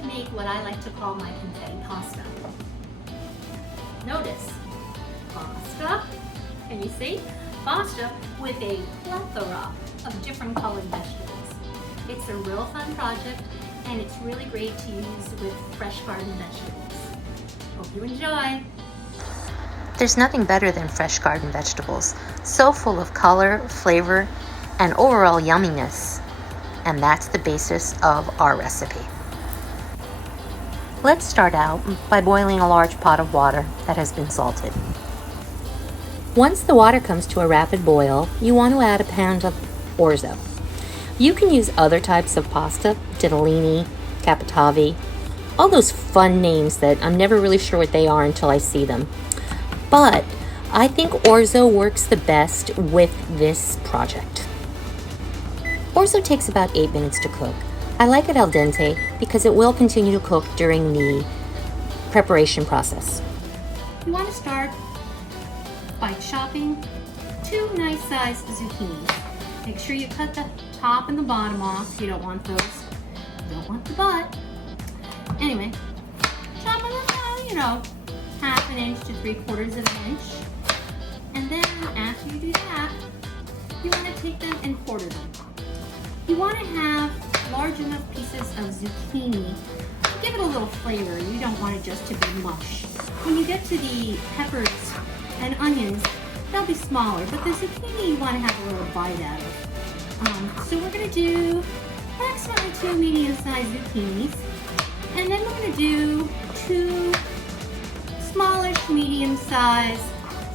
to make what I like to call my confetti pasta. Notice, pasta, can you see? Pasta with a plethora of different colored vegetables. It's a real fun project and it's really great to use with fresh garden vegetables. Hope you enjoy. There's nothing better than fresh garden vegetables, so full of color, flavor, and overall yumminess. And that's the basis of our recipe. Let's start out by boiling a large pot of water that has been salted. Once the water comes to a rapid boil, you want to add a pound of orzo. You can use other types of pasta, ditalini, capitavi, all those fun names that I'm never really sure what they are until I see them. But I think orzo works the best with this project. Orzo takes about 8 minutes to cook. I like it al dente because it will continue to cook during the preparation process. You want to start by chopping 2 nice sized zucchinis. Make sure you cut the top and the bottom off. You don't want those. You don't want the butt. Anyway, chop them about, half an inch to 3/4 of an inch. And then after you do that, you want to take them and quarter them. You want to have large enough pieces of zucchini to give it a little flavor. You don't want it just to be mush. When you get to the peppers and onions, they'll be smaller, but the zucchini you want to have a little bite out of. So we're going to do approximately 2 medium-sized zucchinis, and then we're going to do 2 smallish, medium-sized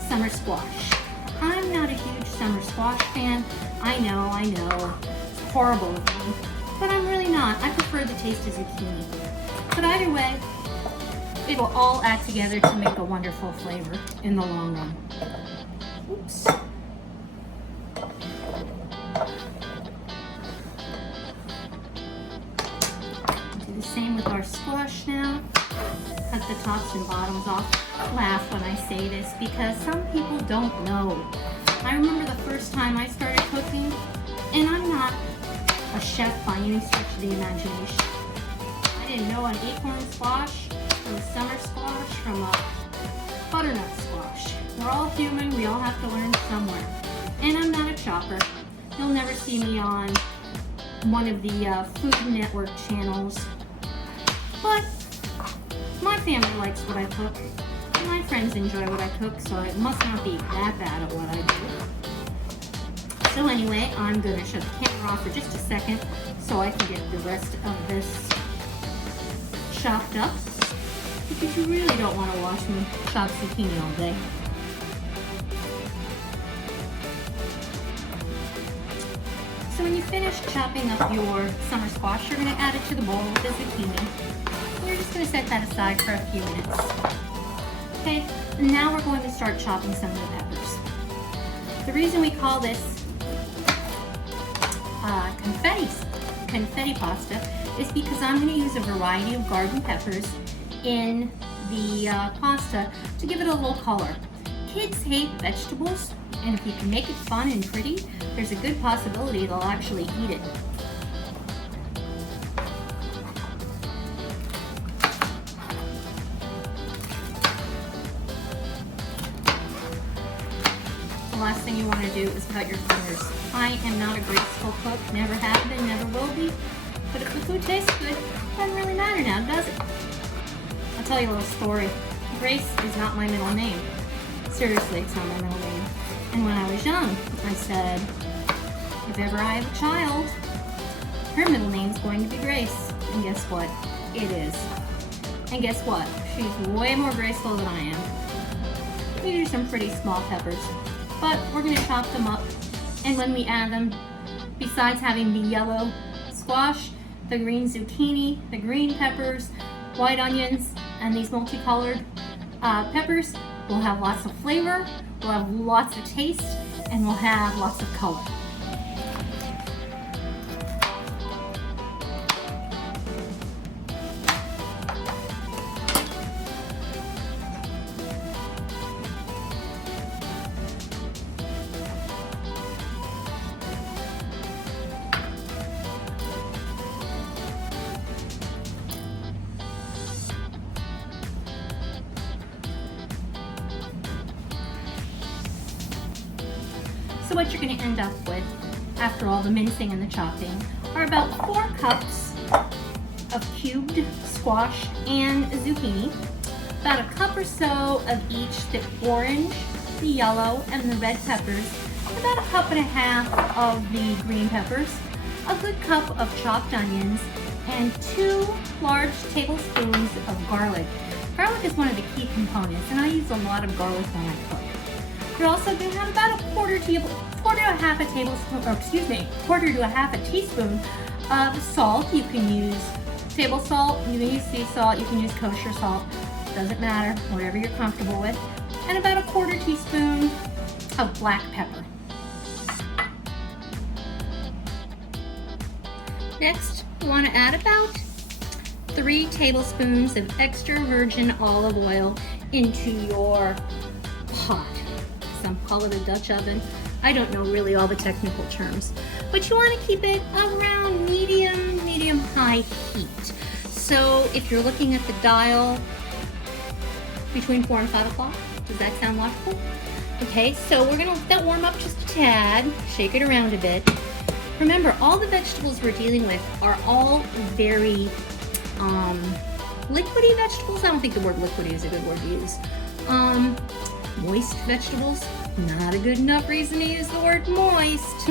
summer squash. I'm not a huge summer squash fan. I know, it's horrible of me, but I'm really not. I prefer the taste of zucchini. But either way, it will all add together to make a wonderful flavor in the long run. Oops. Do the same with our squash now. Cut the tops and bottoms off. Laugh when I say this because some people don't know. I remember the first time I started cooking, and I'm not a chef by any stretch of the imagination. I didn't know an acorn squash from a summer squash from a butternut squash. We're all human, we all have to learn somewhere. And I'm not a chopper. You'll never see me on one of the Food Network channels. But my family likes what I cook, and my friends enjoy what I cook, so it must not be that bad at what I do. So anyway, I'm going to shut the camera off for just a second so I can get the rest of this chopped up, because you really don't want to watch me chop zucchini all day. So when you finish chopping up your summer squash, you're going to add it to the bowl with the zucchini. We're just going to set that aside for a few minutes. Okay, and now we're going to start chopping some of the peppers. The reason we call this confetti pasta is because I'm going to use a variety of garden peppers in the pasta to give it a little color. Kids hate vegetables, and if you can make it fun and pretty, there's a good possibility they'll actually eat it. The last thing you want to do is cut your fingers. I am not a graceful cook, never have been, never will be, but if the food tastes good, it doesn't really matter now, does it? I'll tell you a little story. Grace is not my middle name. Seriously, it's not my middle name. And when I was young, I said, if ever I have a child, her middle name's going to be Grace. And guess what? It is. And guess what? She's way more graceful than I am. These are some pretty small peppers, but we're going to chop them up. And when we add them, besides having the yellow squash, the green zucchini, the green peppers, white onions, and these multicolored peppers, we'll have lots of flavor, we'll have lots of taste, and we'll have lots of color. So what you're going to end up with, after all the mincing and the chopping, are about 4 cups of cubed squash and zucchini, about a cup or so of each, the orange, the yellow, and the red peppers, about a cup and a half of the green peppers, a good cup of chopped onions, and 2 large tablespoons of garlic. Garlic is one of the key components, and I use a lot of garlic when I cook. You're also going to have about a quarter to a half a teaspoon of salt. You can use table salt, you can use sea salt, you can use kosher salt, doesn't matter, whatever you're comfortable with, and about a quarter teaspoon of black pepper. Next, you want to add about 3 tablespoons of extra virgin olive oil into your pot. Some call it a Dutch oven. I don't know really all the technical terms, but you want to keep it around medium-high heat. So if you're looking at the dial between 4 and 5 o'clock, does that sound logical? Okay, so we're gonna let that warm up just a tad, shake it around a bit. Remember, all the vegetables we're dealing with are all very liquidy vegetables. I don't think the word liquidy is a good word to use. Moist vegetables, not a good enough reason to use the word moist,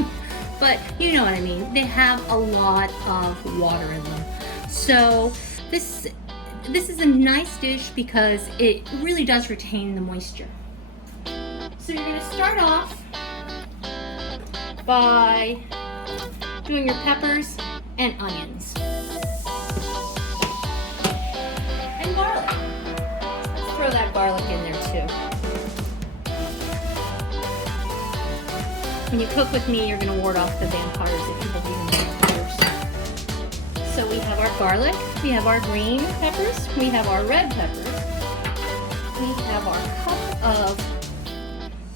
but you know what I mean. They have a lot of water in them. So this is a nice dish because it really does retain the moisture. So you're gonna start off by doing your peppers and onions. And garlic. Let's throw that garlic in there too. When you cook with me, you're going to ward off the vampires if you believe in vampires. So we have our garlic, we have our green peppers, we have our red peppers, we have our cup of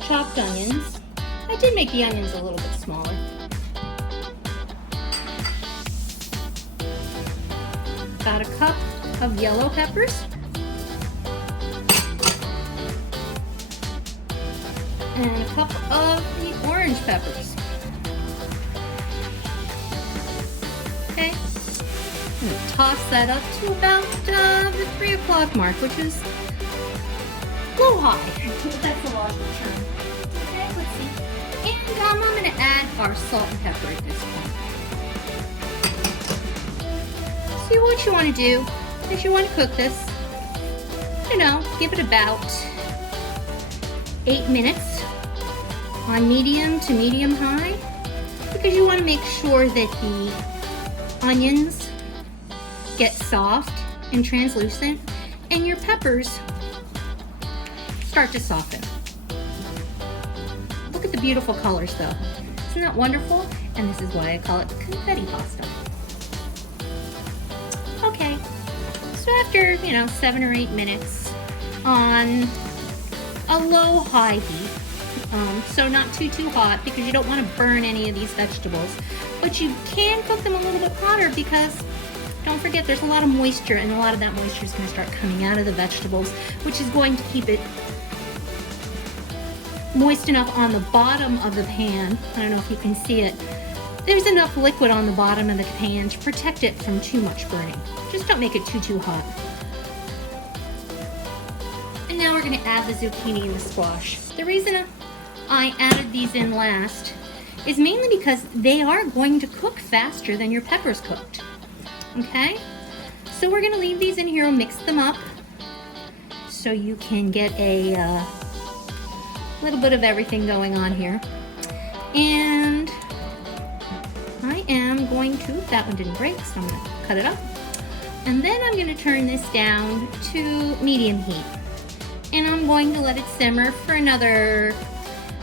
chopped onions. I did make the onions a little bit smaller. About a cup of yellow peppers. And a cup of the orange peppers. Okay, I'm going to toss that up to about the 3 o'clock mark, which is low high. That's a logical term. Okay, let's see. And I'm going to add our salt and pepper at this point. See, what you want to do is you want to cook this, give it about 8 minutes on medium to medium high, because you want to make sure that the onions get soft and translucent and your peppers start to soften. Look at the beautiful colors though. Isn't that wonderful? And this is why I call it confetti pasta. Okay, so after 7 or 8 minutes on a low-high heat, so not too hot because you don't want to burn any of these vegetables, but you can cook them a little bit hotter because don't forget there's a lot of moisture, and a lot of that moisture is going to start coming out of the vegetables, which is going to keep it moist enough on the bottom of the pan. I don't know if you can see it. There's enough liquid on the bottom of the pan to protect it from too much burning. Just don't make it too hot. And now we're going to add the zucchini and the squash. The reason I added these in last is mainly because they are going to cook faster than your peppers cooked. Okay? So we're going to leave these in here and mix them up so you can get a little bit of everything going on here. And I am going to, that one didn't break, so I'm going to cut it up. And then I'm going to turn this down to medium heat. And I'm going to let it simmer for another,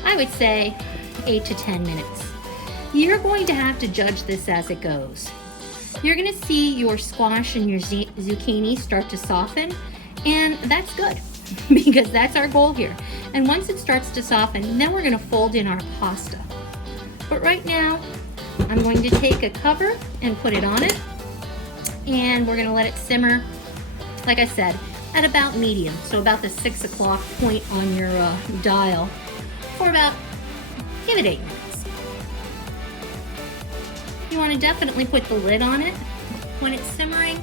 I would say, 8 to 10 minutes. You're going to have to judge this as it goes. You're going to see your squash and your zucchini start to soften, and that's good because that's our goal here. And once it starts to soften, then we're going to fold in our pasta. But right now, I'm going to take a cover and put it on it, and we're going to let it simmer, like I said, at about medium, so about the 6 o'clock point on your dial, for about, give it 8 minutes. You want to definitely put the lid on it when it's simmering,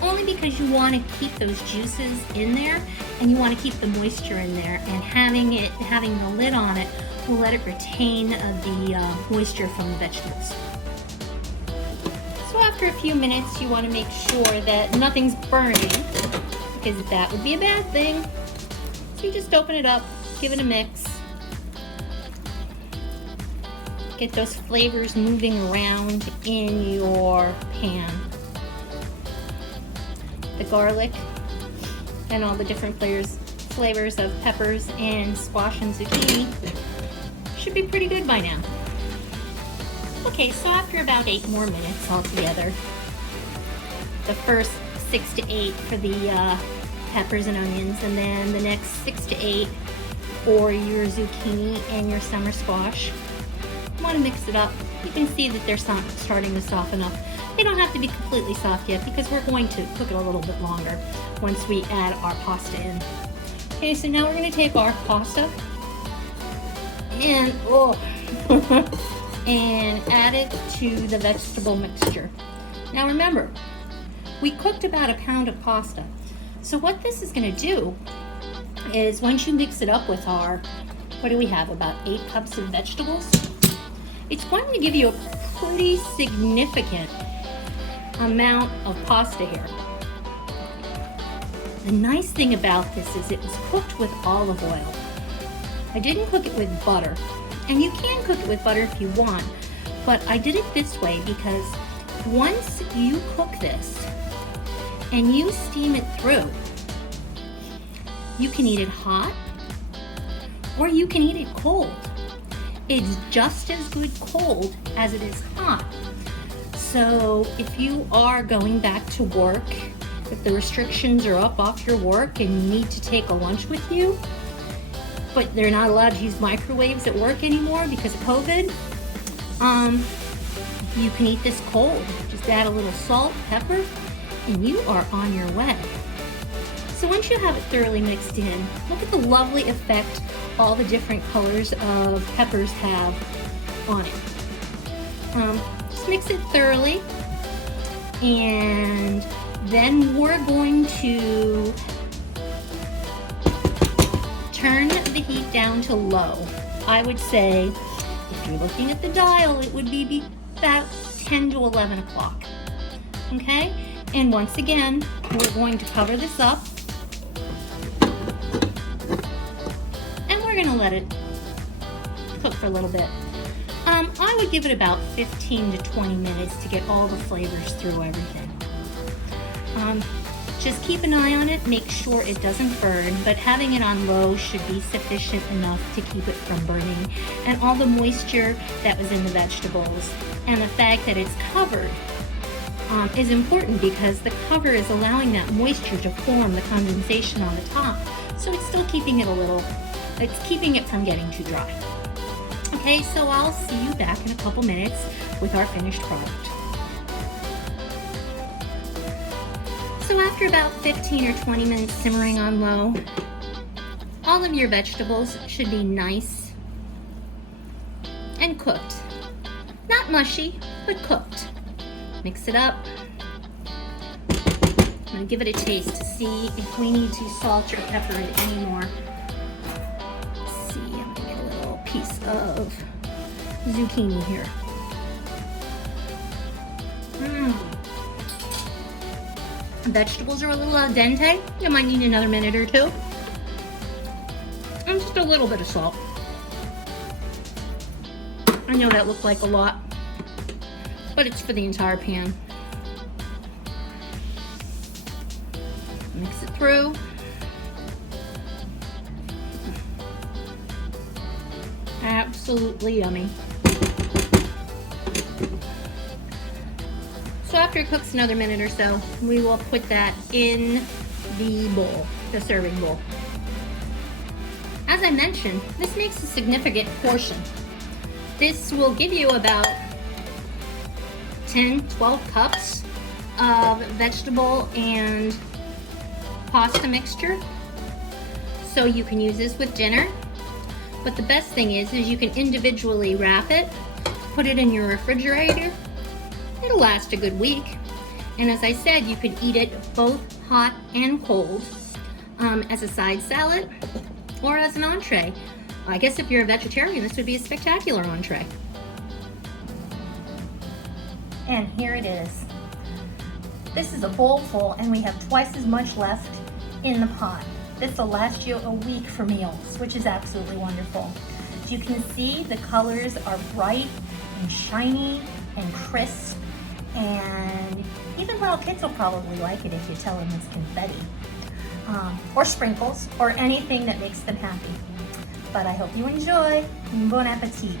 only because you want to keep those juices in there and you want to keep the moisture in there, and having the lid on it will let it retain the moisture from the vegetables. So after a few minutes, you want to make sure that nothing's burning, because that would be a bad thing. So you just open it up, give it a mix, get those flavors moving around in your pan. The garlic and all the different flavors of peppers and squash and zucchini should be pretty good by now. Okay, so after about 8 more minutes altogether, the first 6 to 8 for the peppers and onions, and then the next 6 to 8 for your zucchini and your summer squash. You want to mix it up. You can see that they're starting to soften up. They don't have to be completely soft yet because we're going to cook it a little bit longer once we add our pasta in. Okay, so now we're going to take our pasta and and add it to the vegetable mixture. Now remember, we cooked about 1 pound of pasta. So what this is going to do is, once you mix it up with our, what do we have, about 8 cups of vegetables, it's going to give you a pretty significant amount of pasta here. The nice thing about this is it was cooked with olive oil. I didn't cook it with butter, and you can cook it with butter if you want, but I did it this way because once you cook this and you steam it through, you can eat it hot or you can eat it cold. It's just as good cold as it is hot. So if you are going back to work, if the restrictions are up off your work and you need to take a lunch with you, but they're not allowed to use microwaves at work anymore because of COVID, you can eat this cold. Just add a little salt, pepper, and you are on your way. So once you have it thoroughly mixed in, look at the lovely effect all the different colors of peppers have on it. Just mix it thoroughly, and then we're going to turn the heat down to low. I would say, if you're looking at the dial, it would be about 10 to 11 o'clock. Okay? And once again, we're going to cover this up, and we're going to let it cook for a little bit. I would give it about 15 to 20 minutes to get all the flavors through everything. Just keep an eye on it, make sure it doesn't burn, but having it on low should be sufficient enough to keep it from burning. And all the moisture that was in the vegetables and the fact that it's covered is important, because the cover is allowing that moisture to form the condensation on the top. So it's still keeping it it's keeping it from getting too dry. Okay, so I'll see you back in a couple minutes with our finished product. So after about 15 or 20 minutes simmering on low, all of your vegetables should be nice and cooked. Not mushy, but cooked. Mix it up. I'm going to give it a taste to see if we need to salt or pepper it anymore. Let's see, I'm going to get a little piece of zucchini here. Vegetables are a little al dente. You might need another minute or two. And just a little bit of salt. I know that looked like a lot, but it's for the entire pan. Mix it through. Absolutely yummy. So after it cooks another minute or so, we will put that in the bowl, the serving bowl. As I mentioned, this makes a significant portion. This will give you about 10-12 cups of vegetable and pasta mixture. So you can use this with dinner. But the best thing is you can individually wrap it, put it in your refrigerator, it'll last a good week. And as I said, you could eat it both hot and cold as a side salad or as an entree. I guess if you're a vegetarian, this would be a spectacular entree. And here it is. This is a bowl full, and we have twice as much left in the pot. This will last you a week for meals, which is absolutely wonderful. As you can see, the colors are bright and shiny and crisp, and even little kids will probably like it if you tell them it's confetti, or sprinkles, or anything that makes them happy. But I hope you enjoy. Bon appetit.